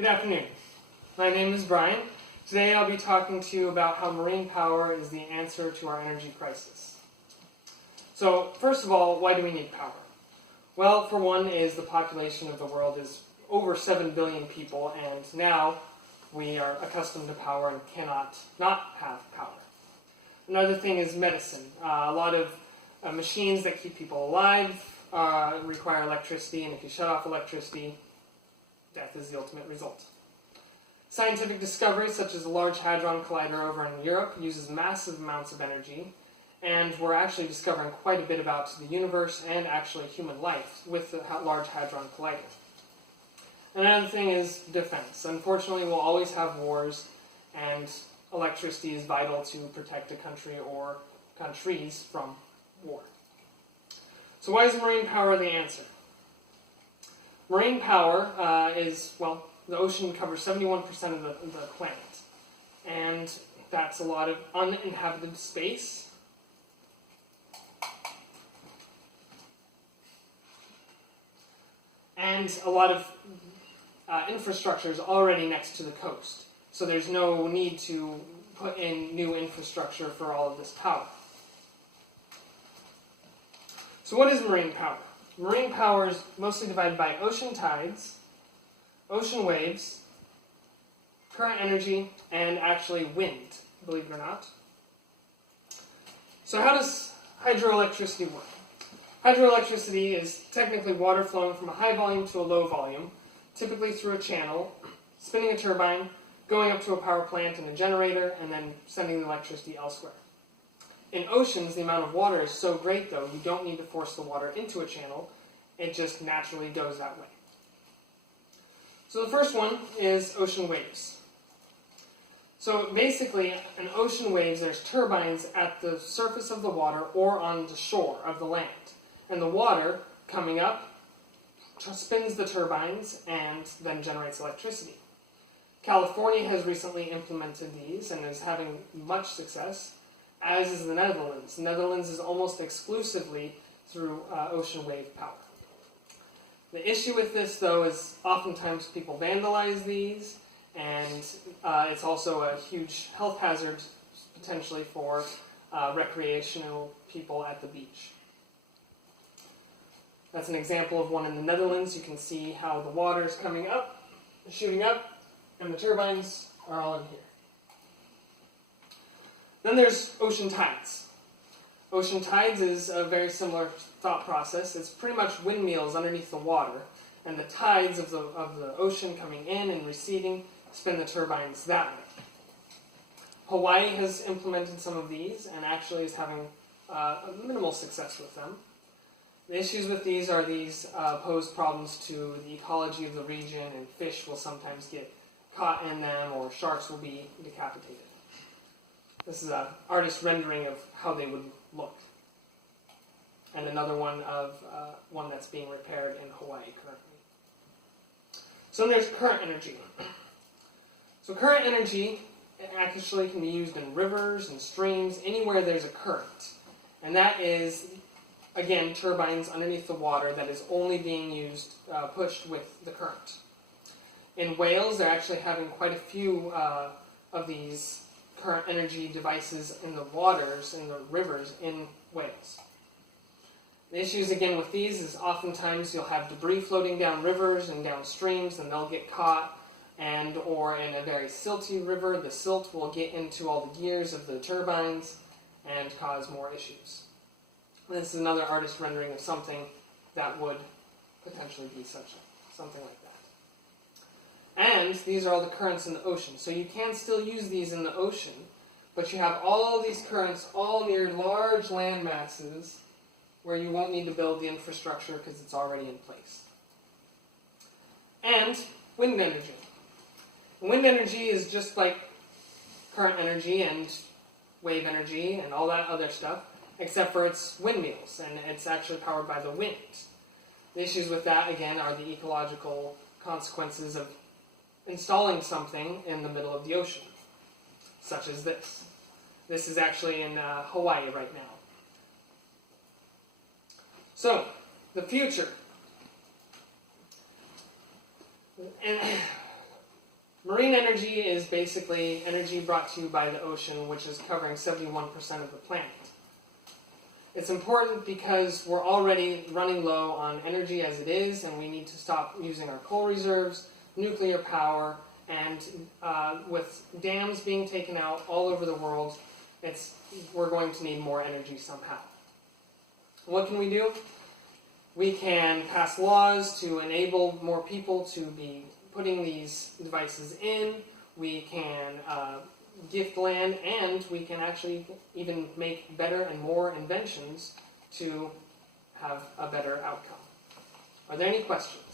Good afternoon. My name is Brian. Today I'll be talking to you about how marine power is the answer to our energy crisis. So, first of all, why do we need power? Well, for one is the population of the world is over 7 billion people, and now we are accustomed to power and cannot not have power. Another thing is medicine. A lot of machines that keep people alive require electricity, and if you shut off electricity, death is the ultimate result. Scientific discoveries such as the Large Hadron Collider over in Europe uses massive amounts of energy, and we're actually discovering quite a bit about the universe and actually human life with the Large Hadron Collider. Another thing is defense. Unfortunately, we'll always have wars, and electricity is vital to protect a country or countries from war. So why is marine power the answer? Marine power the ocean covers 71% of the planet, and that's a lot of uninhabited space. And a lot of infrastructure is already next to the coast, so there's no need to put in new infrastructure for all of this power. So what is marine power? Marine power is mostly divided by ocean tides, ocean waves, current energy, and actually wind, believe it or not. So how does hydroelectricity work? Hydroelectricity is technically water flowing from a high volume to a low volume, typically through a channel, spinning a turbine, going up to a power plant and a generator, and then sending the electricity elsewhere. In oceans, the amount of water is so great, though, you don't need to force the water into a channel. It just naturally goes that way. So the first one is ocean waves. So basically, in ocean waves, there's turbines at the surface of the water or on the shore of the land. And the water coming up spins the turbines and then generates electricity. California has recently implemented these and is having much success, as is the Netherlands. The Netherlands is almost exclusively through ocean wave power. The issue with this, though, is oftentimes people vandalize these, and it's also a huge health hazard, potentially, for recreational people at the beach. That's an example of one in the Netherlands. You can see how the water is coming up, shooting up, and the turbines are all in here. Then there's ocean tides. Ocean tides is a very similar thought process. It's pretty much windmills underneath the water, and the tides of the ocean coming in and receding spin the turbines that way. Hawaii has implemented some of these and actually is having minimal success with them. The issues with these are these pose problems to the ecology of the region, and fish will sometimes get caught in them, or sharks will be decapitated. This is an artist rendering of how they would look. And another one of one that's being repaired in Hawaii currently. So then there's current energy. So current energy actually can be used in rivers and streams, anywhere there's a current. And that is, again, turbines underneath the water that is only being used, pushed with the current. In Wales, they're actually having quite a few of these current energy devices in the waters, in the rivers in Wales. The issues again with these is oftentimes you'll have debris floating down rivers and down streams, and they'll get caught, or in a very silty river, the silt will get into all the gears of the turbines and cause more issues. This is another artist rendering of something that would potentially be something like that. And these are all the currents in the ocean. So you can still use these in the ocean, but you have all these currents all near large land masses where you won't need to build the infrastructure because it's already in place. And wind energy. Wind energy is just like current energy and wave energy and all that other stuff, except for it's windmills, and it's actually powered by the wind. The issues with that, again, are the ecological consequences of installing something in the middle of the ocean, such as this. This is actually in Hawaii right now. So, the future. And Marine energy is basically energy brought to you by the ocean, which is covering 71% of the planet. It's important because we're already running low on energy as it is, and we need to stop using our coal reserves, nuclear power, and with dams being taken out all over the world, we're going to need more energy somehow. What can we do? We can pass laws to enable more people to be putting these devices in. We can gift land, and we can actually even make better and more inventions to have a better outcome. Are there any questions?